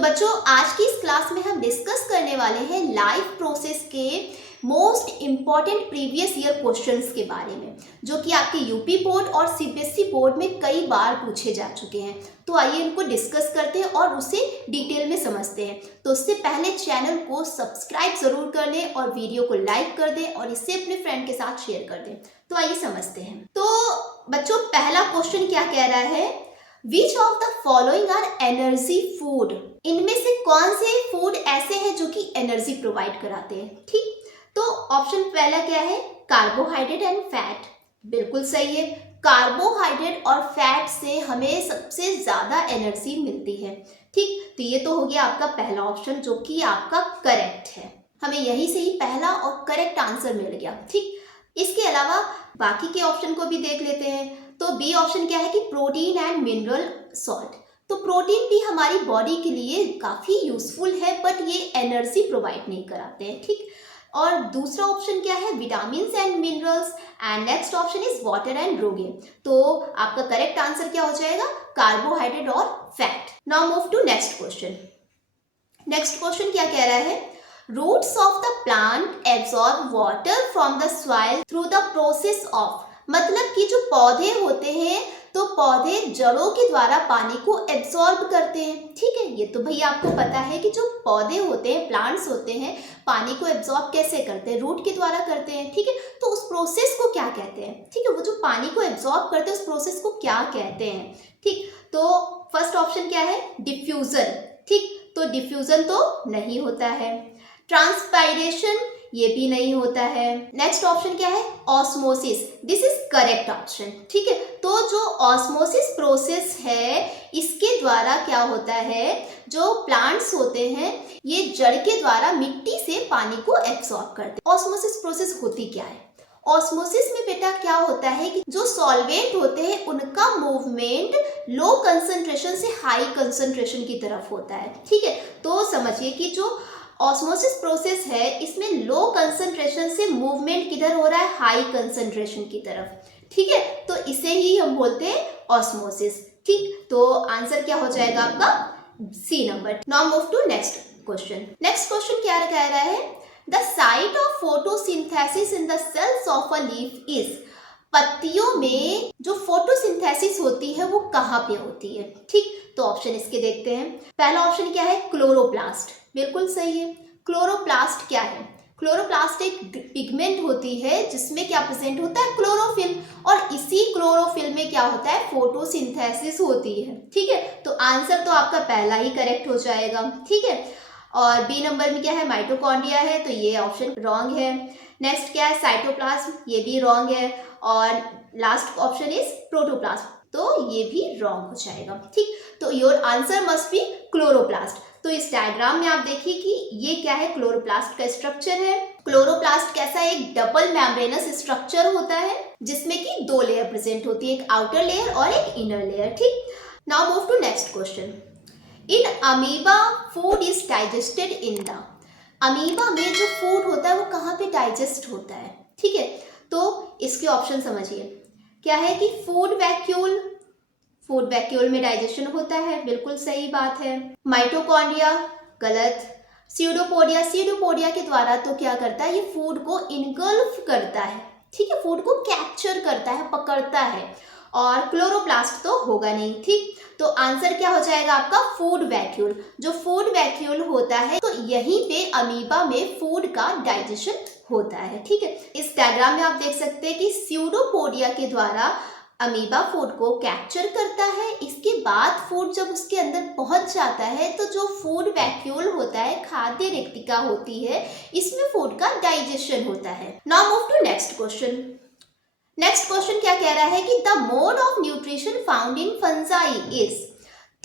तो बच्चों आज की इस क्लास में हम डिस्कस करने वाले हैं लाइफ प्रोसेस के most important previous year questions के बारे में, जो कि आपके यूपी बोर्ड और सीबीएसई बोर्ड में कई बार पूछे जा चुके हैं। तो आइए इनको डिस्कस करते हैं और उसे डिटेल में समझते हैं। तो उससे पहले चैनल को सब्सक्राइब जरूर कर लें और वीडियो को लाइक कर दें और इसे अपने फ्रेंड के साथ शेयर कर दें। तो आइए समझते हैं। तो बच्चों पहला क्वेश्चन क्या कह रहा है, which of the following are energy food, इनमें से कौन से फूड ऐसे हैं जो कि एनर्जी प्रोवाइड कराते हैं। ठीक, तो ऑप्शन पहला क्या है, कार्बोहाइड्रेट एंड फैट। बिल्कुल सही है, कार्बोहाइड्रेट और फैट से हमें सबसे ज्यादा एनर्जी मिलती है। ठीक, तो ये तो हो गया आपका पहला ऑप्शन जो कि आपका करेक्ट है। हमें यहीं से ही पहला और करेक्ट आंसर मिल गया। ठीक, इसके अलावा बाकी के ऑप्शन को भी देख लेते हैं। तो बी ऑप्शन क्या है कि प्रोटीन एंड मिनरल सॉल्ट। तो प्रोटीन भी हमारी बॉडी के लिए काफी यूजफुल है, बट ये एनर्जी प्रोवाइड नहीं कराते हैं। ठीक, और दूसरा ऑप्शन क्या है, vitamin and minerals. And next option is water and रोगे। तो आपका करेक्ट आंसर क्या हो जाएगा, कार्बोहाइड्रेट और fat. Now move to next question. Next question क्या कह रहा है, roots of the plant absorb water from the soil through the process of, मतलब कि जो पौधे होते हैं तो पौधे जड़ों के द्वारा पानी को एब्सॉर्ब करते हैं। ठीक है, ये तो भैया आपको पता है कि जो पौधे होते हैं, प्लांट्स होते हैं, पानी को एब्सॉर्ब कैसे करते हैं, रूट के द्वारा करते हैं। ठीक है, तो उस प्रोसेस को क्या कहते हैं। ठीक है, वो जो पानी को एब्सॉर्ब करते हैं उस प्रोसेस को क्या कहते हैं। ठीक, तो फर्स्ट ऑप्शन क्या है, डिफ्यूजन। ठीक, तो डिफ्यूजन तो नहीं होता है। ट्रांसपायरेशन, ये भी नहीं होता है। नेक्स्ट ऑप्शन क्या है, osmosis. This is correct option. ठीक है, तो जो ऑस्मोसिस प्रोसेस है इसके द्वारा क्या होता है, जो प्लांट्स होते हैं ये जड़ के द्वारा मिट्टी से पानी को एब्सॉर्ब करते हैं। ऑस्मोसिस प्रोसेस होती क्या है, ऑस्मोसिस में बेटा क्या होता है कि जो सॉल्वेंट होते हैं उनका मूवमेंट लो कंसंट्रेशन से हाई कंसंट्रेशन की तरफ होता है। ठीक है, तो समझिए कि जो ऑस्मोसिस प्रोसेस है इसमें लो कंसंट्रेशन से मूवमेंट किधर हो रहा है, हाई कंसंट्रेशन की तरफ। ठीक है, तो इसे ही हम बोलते हैं ऑस्मोसिस। ठीक, तो आंसर क्या हो जाएगा आपका C number. Now move to next question. Next question क्या कह रहा है, the site of photosynthesis in the cells of a leaf is, पत्तियों में जो फोटोसिंथेसिस होती है वो कहाँ पे होती है। ठीक, तो ऑप्शन इसके देखते हैं। पहला ऑप्शन क्या है, क्लोरोप्लास्ट। बिल्कुल सही है। क्लोरोप्लास्ट क्या है, क्लोरोप्लास्ट एक पिगमेंट होती है जिसमें क्या प्रेजेंट होता है, क्लोरोफिल, और इसी क्लोरोफिल में क्या होता है, फोटोसिंथेसिस होती है। ठीक है, तो आंसर तो आपका पहला ही करेक्ट हो जाएगा। ठीक है, और बी नंबर में क्या है, माइटोकॉन्ड्रिया है, तो ये ऑप्शन रॉन्ग है। नेक्स्ट क्या है, साइटोप्लाज्म, ये भी रॉन्ग है। और लास्ट ऑप्शन इज प्रोटोप्लाज्म, तो ये भी रॉन्ग हो जाएगा। ठीक, तो your answer must B chloroplast. तो इस डायग्राम में आप देखिए कि ये क्या है, क्लोरोप्लास्ट का स्ट्रक्चर है। क्लोरोप्लास्ट कैसा, एक डबल मेम्ब्रेनस स्ट्रक्चर होता है जिसमें कि दो लेयर प्रेजेंट होती है, एक आउटर लेयर और एक इनर लेयर। ठीक, now move to next question. In amoeba food is digested in the, amoeba में जो फूड होता है वो कहाँ पे डाइजेस्ट होता है। ठीक है, तो इसके ऑप्शन समझिए, क्या है कि फूड वैक्यूल, फूड वैक्यूल में डाइजेशन होता है, बिल्कुल सही बात है। माइटोकॉन्ड्रिया, गलत। स्यूडोपोडिया, स्यूडोपोडिया के द्वारा तो क्या करता है, ये फूड को इनगल्फ करता है। ठीक है, फूड को कैप्चर करता है, पकड़ता है। और क्लोरोप्लास्ट तो होगा नहीं। ठीक, तो आंसर क्या हो जाएगा आपका, फूड वैक्यूल। जो फूड वैक्यूल होता है तो यहीं पे अमीबा में फूड का डाइजेशन होता है। ठीक है, इस डायग्राम में आप देख सकते हैं कि स्यूडोपोडिया के द्वारा अमीबा फूड को कैप्चर करता है, इसके बाद फूड जब उसके अंदर पहुंच जाता है तो जो फूड वैक्यूल होता है, खाद्य रिक्तिका होती है, इसमें फूड का डाइजेशन होता है। Now move to next question. Next question क्या कह रहा है कि the mode of nutrition found in fungi is,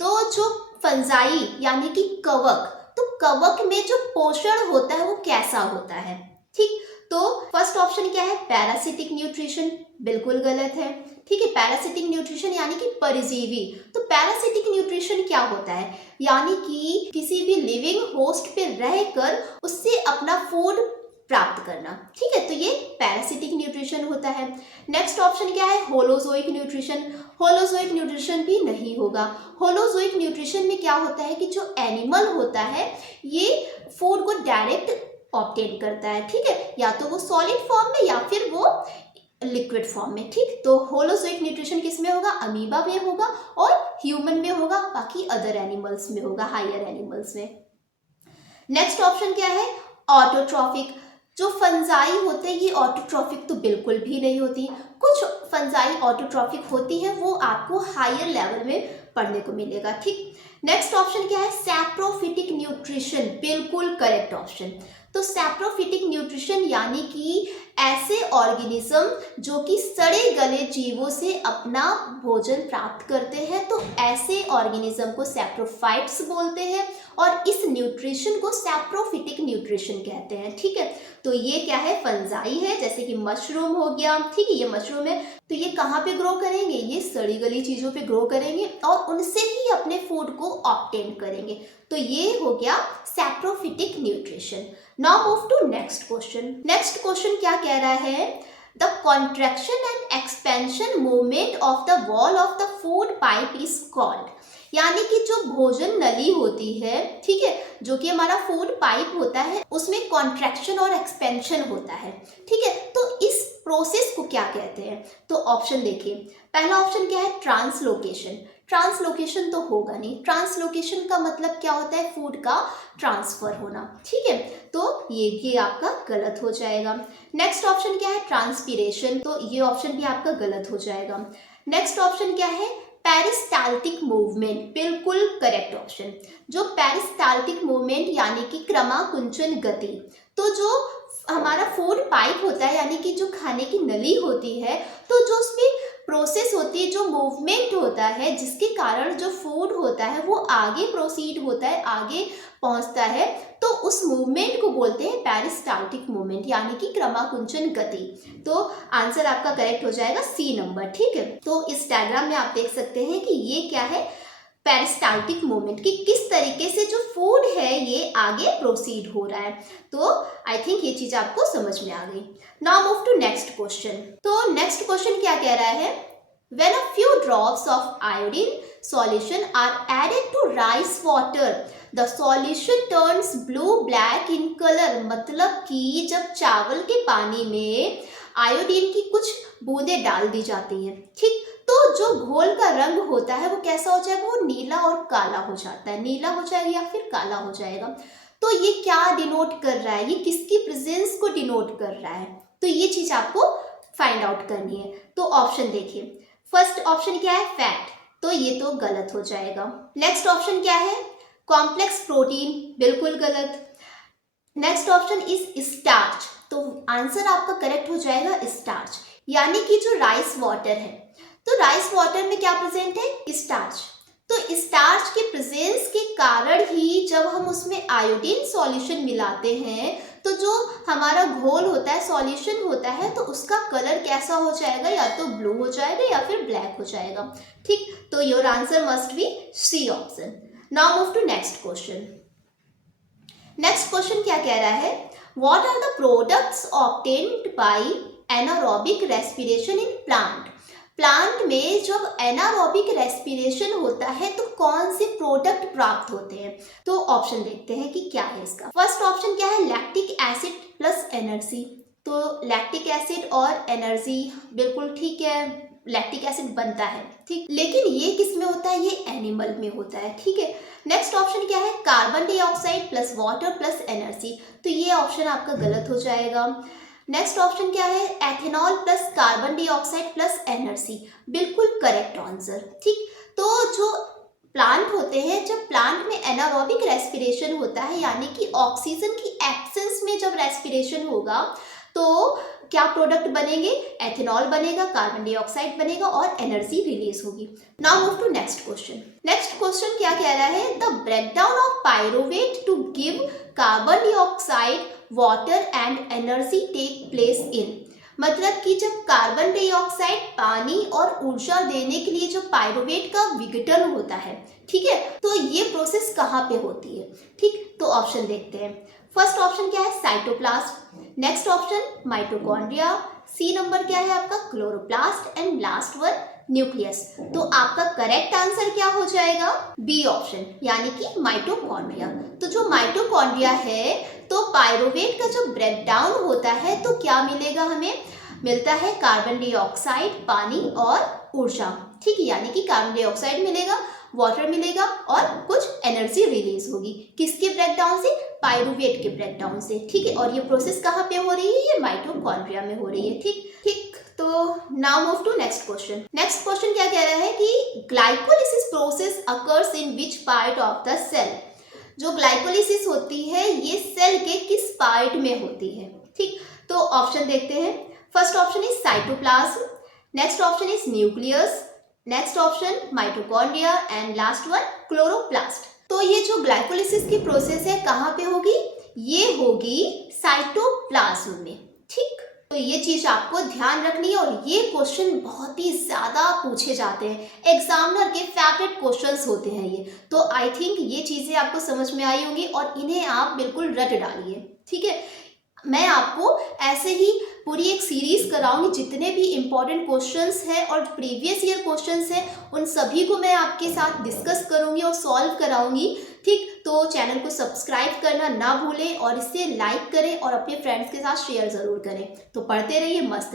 तो जो फंजाई यानी कि कवक, तो कवक में जो पोषण होता है वो कैसा होता है। ठीक, तो फर्स्ट ऑप्शन क्या है, पैरासिटिक न्यूट्रिशन, बिल्कुल गलत है। ठीक है, पैरासिटिक न्यूट्रिशन यानी कि परजीवी। तो पैरासिटिक न्यूट्रिशन क्या होता है, यानी कि किसी भी लिविंग होस्ट पे रहकर उससे अपना फूड प्राप्त करना। ठीक है, तो ये पैरासिटिक न्यूट्रिशन होता है। नेक्स्ट ऑप्शन क्या है, होलोजोइक न्यूट्रिशन। होलोजोइक न्यूट्रिशन भी नहीं होगा। होलोजोइक न्यूट्रिशन में क्या होता है कि जो एनिमल होता है ये फूड को डायरेक्ट ऑब्टेन करता है। ठीक है, या तो वो सॉलिड फॉर्म में या फिर वो लिक्विड फॉर्म में। ठीक, तो होलोजोइक न्यूट्रिशन किस में होगा, अमीबा में होगा और ह्यूमन में होगा, बाकी अदर एनिमल्स में होगा, हायर एनिमल्स में। नेक्स्ट ऑप्शन क्या है, ऑटोट्रॉफिक। जो फंजाई होते हैं ये ऑटोट्रॉफिक तो बिल्कुल भी नहीं होती। कुछ फंजाई ऑटोट्रॉफिक होती है, वो आपको हायर लेवल में पढ़ने को मिलेगा। ठीक, नेक्स्ट ऑप्शन क्या है, सैप्रोफिटिक न्यूट्रिशन, बिल्कुल करेक्ट ऑप्शन। तो सैप्रोफिटिक न्यूट्रिशन यानी कि ऐसे ऑर्गेनिज्म जो कि सड़े गले जीवों से अपना भोजन प्राप्त करते हैं, तो ऐसे ऑर्गेनिज्म को सैप्रोफाइट्स बोलते हैं और इस न्यूट्रिशन को सैप्रोफिटिक न्यूट्रिशन कहते हैं। ठीक है, तो ये क्या है, फंजाई है, जैसे कि मशरूम हो गया। ठीक है, ये मशरूम है, तो ये कहाँ पे ग्रो करेंगे, ये सड़ी गली चीज़ों पे ग्रो करेंगे और उनसे ही अपने फूड को ऑब्टेन करेंगे। तो ये हो गया saprophytic nutrition. Now move to next question. Next question क्या कह रहा है, the contraction and expansion movement of the wall of the food pipe is called. यानी कि जो भोजन नली होती है, ठीक है, जो कि हमारा फूड पाइप होता है, उसमें कॉन्ट्रैक्शन और एक्सपेंशन होता है। ठीक है, तो इस प्रोसेस को क्या कहते हैं, तो ऑप्शन देखिए। पहला ऑप्शन क्या है, ट्रांसलोकेशन। ट्रांसलोकेशन तो होगा नहीं। ट्रांसलोकेशन का मतलब क्या होता है, फूड का ट्रांसफर होना। ठीक है, तो ये भी आपका गलत हो जाएगा। नेक्स्ट ऑप्शन क्या है, ट्रांसपीरेशन, तो ये ऑप्शन भी आपका गलत हो जाएगा। नेक्स्ट ऑप्शन क्या है, पेरिस्टाल्टिक मूवमेंट, बिल्कुल करेक्ट ऑप्शन। जो पेरिस्टाल्टिक मूवमेंट यानी कि क्रमाकुंचन गति, तो जो हमारा फूड पाइप होता है यानी कि जो खाने की नली होती है, तो जो उसमें प्रोसेस होती है, जो मूवमेंट होता है, जिसके कारण जो फूड होता है वो आगे प्रोसीड होता है, आगे पहुंचता है, तो उस मूवमेंट को बोलते हैं पेरिस्टाल्टिक मूवमेंट यानी कि क्रमाकुंचन गति। तो आंसर आपका करेक्ट हो जाएगा सी नंबर। ठीक है, तो इस डायग्राम में आप देख सकते हैं कि ये क्या है, पेरिस्टाल्टिक मूवमेंट, कि किस तरीके से जो फूड है ये आगे प्रोसीड हो रहा है। तो आई थिंक ये चीज आपको समझ में आ गई। Now move to next question. तो नेक्स्ट क्वेश्चन क्या कह रहा है, when a few drops of iodine solution are added to rice water the solution turns blue black in colour. मतलब कि जब चावल के पानी में आयोडीन की कुछ बूंदें डाल दी जाती हैं, ठीक, तो जो घोल का रंग होता है वो कैसा हो जाएगा, वो नीला और काला हो जाता है, नीला हो जाएगा या फिर काला हो जाएगा। तो ये क्या डिनोट कर रहा है, ये किसकी प्रेजेंस को डिनोट कर रहा है, तो ये चीज आपको फाइंड आउट करनी है। तो ऑप्शन देखिए, फर्स्ट ऑप्शन क्या है, फैट, तो ये तो गलत हो जाएगा। नेक्स्ट ऑप्शन क्या है, कॉम्प्लेक्स प्रोटीन, बिल्कुल गलत। नेक्स्ट ऑप्शन इज स्टार्च, तो आंसर आपका करेक्ट हो जाएगा स्टार्च, यानी कि जो राइस वाटर है, तो राइस वाटर में क्या प्रेजेंट है, स्टार्च। तो स्टार्च के प्रेजेंस के कारण ही जब हम उसमें आयोडीन सॉल्यूशन मिलाते हैं, तो जो हमारा घोल होता है, सॉल्यूशन होता है, तो उसका कलर कैसा हो जाएगा, या तो ब्लू हो जाएगा या फिर ब्लैक हो जाएगा। ठीक, तो your answer must be C option. Now move to next question. Next question क्या कह रहा है, what are the products obtained by anaerobic respiration in plant. Plant में जब एनारोबिक रेस्पिरेशन होता है तो कौन से प्रोडक्ट प्राप्त होते हैं, तो ऑप्शन देखते हैं कि क्या है इसका। फर्स्ट ऑप्शन क्या है, लैक्टिक एसिड प्लस एनर्जी, तो लैक्टिक एसिड और एनर्जी बिल्कुल ठीक है, लैक्टिक एसिड बनता है, ठीक, लेकिन ये किस में होता है, ये एनिमल में होता है। ठीक है, नेक्स्ट ऑप्शन क्या है, carbon dioxide plus water plus energy, तो ये ऑप्शन आपका गलत हो जाएगा। नेक्स्ट ऑप्शन क्या है, ethanol plus carbon dioxide plus energy, बिल्कुल करेक्ट आंसर। ठीक, तो जो प्लांट होते हैं, जब प्लांट में एनारोबिक रेस्पिरेशन होता है यानी कि ऑक्सीजन की एब्सेंस में जब रेस्पिरेशन होगा, तो क्या प्रोडक्ट बनेंगे, एथेनॉल बनेगा, कार्बन डाइऑक्साइड बनेगा और एनर्जी रिलीज होगी। Now move to next question. Next question क्या कह रहा है, the breakdown of pyruvate to give carbon dioxide water and energy take place in. मतलब कि जब कार्बन डाइऑक्साइड, पानी और ऊर्जा देने के लिए जो पायरोवेट का विघटन होता है, ठीक है, तो ये प्रोसेस कहाँ पे होती है। ठीक, तो ऑप्शन देखते हैं। फर्स्ट ऑप्शन क्या है, cytoplasm. Next option mitochondria. C number क्या है आपका, chloroplast. And last one nucleus. तो आपका करेक्ट आंसर क्या हो जाएगा, बी ऑप्शन, यानी कि माइटोकॉन्ड्रिया। तो जो माइटोकॉन्ड्रिया है, तो पायरुवेट का जो ब्रेकडाउन होता है तो क्या मिलेगा, हमें मिलता है कार्बन डाइऑक्साइड, पानी और ऊर्जा। ठीक है, यानी कि कार्बन डाइऑक्साइड मिलेगा, वाटर मिलेगा और कुछ एनर्जी रिलीज होगी। किसके ब्रेकडाउन से, पायरुवेट के ब्रेकडाउन से। ठीक है, और ये प्रोसेस कहाँ पे हो रही है, ये माइटोकॉन्ड्रिया में हो रही है। ठीक ठीक, तो now move to next question. Next question क्या कह रहा है कि glycolysis process occurs in which part of the cell. जो ग्लाइकोलिसिस होती है ये सेल के किस पार्ट में होती है। ठीक, तो ऑप्शन देखते हैं। First option is cytoplasm, next option is nucleus, next option mitochondria and last one chloroplast. तो ये जो ग्लाइकोलिसिस की प्रोसेस है कहाँ पे होगी, ये होगी साइटोप्लाज्म में। ठीक, तो ये चीज आपको ध्यान रखनी है और ये क्वेश्चन बहुत ही ज्यादा पूछे जाते हैं, एग्जामिनर के फेवरेट क्वेश्चंस होते हैं ये। तो आई थिंक ये चीजें आपको समझ में आई होंगी और इन्हें आप बिल्कुल रट डालिए। ठीक है, मैं आपको ऐसे ही पूरी एक सीरीज कराऊंगी, जितने भी इंपॉर्टेंट क्वेश्चंस हैं और प्रीवियस ईयर क्वेश्चंस हैं उन सभी को मैं आपके साथ डिस्कस करूंगी और सॉल्व कराऊंगी। ठीक, तो चैनल को सब्सक्राइब करना ना भूलें और इसे लाइक करें और अपने फ्रेंड्स के साथ शेयर ज़रूर करें। तो पढ़ते रहिए, मस्त रहिए।